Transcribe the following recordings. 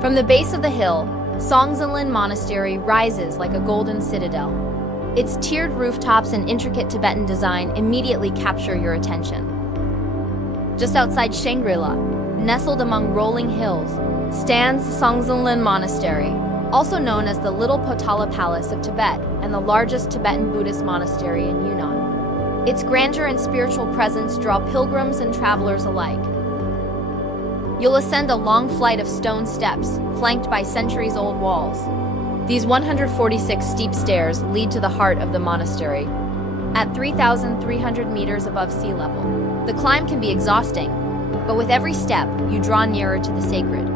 From the base of the hill, Songzanlin Monastery rises like a golden citadel. Its tiered rooftops and intricate Tibetan design immediately capture your attention. Just outside Shangri-La, nestled among rolling hills, stands Songzanlin Monastery, also known as the Little Potala Palace of Tibet and the largest Tibetan Buddhist monastery in Yunnan. Its grandeur and spiritual presence draw pilgrims and travelers alike. You'll ascend a long flight of stone steps, flanked by centuries-old walls. These 146 steep stairs lead to the heart of the monastery, at 3,300 meters above sea level. The climb can be exhausting, but with every step, you draw nearer to the sacred.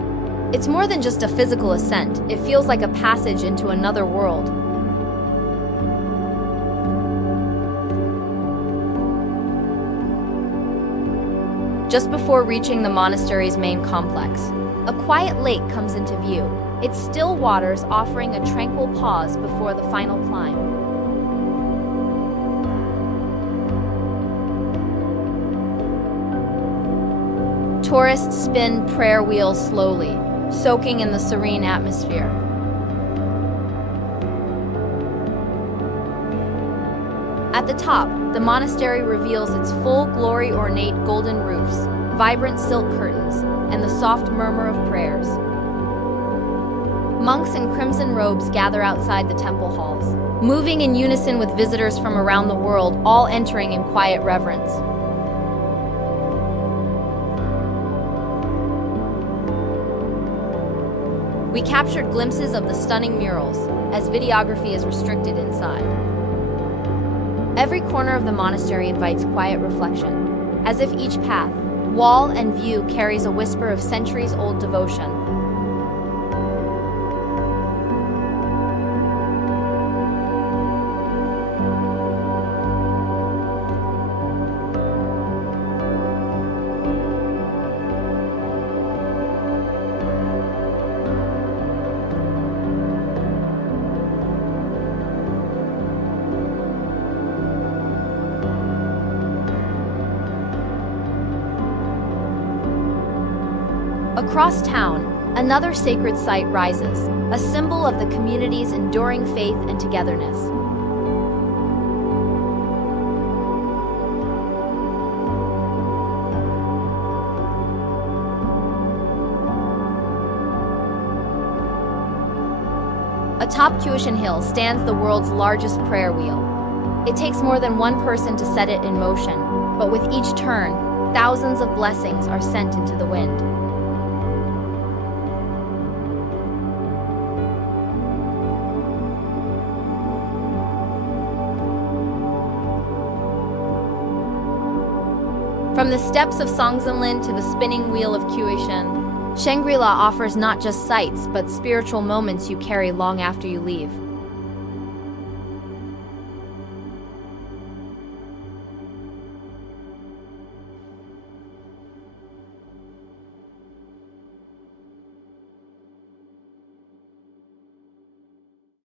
It's more than just a physical ascent, it feels like a passage into another world. Just before reaching the monastery's main complex, a quiet lake comes into view, its still waters offering a tranquil pause before the final climb. Tourists spin prayer wheels slowly, soaking in the serene atmosphere. At the top, the monastery reveals its full glory ornate golden roofs, vibrant silk curtains, and the soft murmur of prayers. Monks in crimson robes gather outside the temple halls, moving in unison with visitors from around the world, all entering in quiet reverence. We captured glimpses of the stunning murals, as videography is restricted inside. Every corner of the monastery invites quiet reflection, as if each path, wall, and view carries a whisper of centuries-old devotion. Across town, another sacred site rises, a symbol of the community's enduring faith and togetherness. Atop Kushan Hill stands the world's largest prayer wheel. It takes more than one person to set it in motion, but with each turn, thousands of blessings are sent into the wind. From the steps of Songzanlin to the spinning wheel of Kushan, Shangri-La offers not just sights, but spiritual moments you carry long after you leave.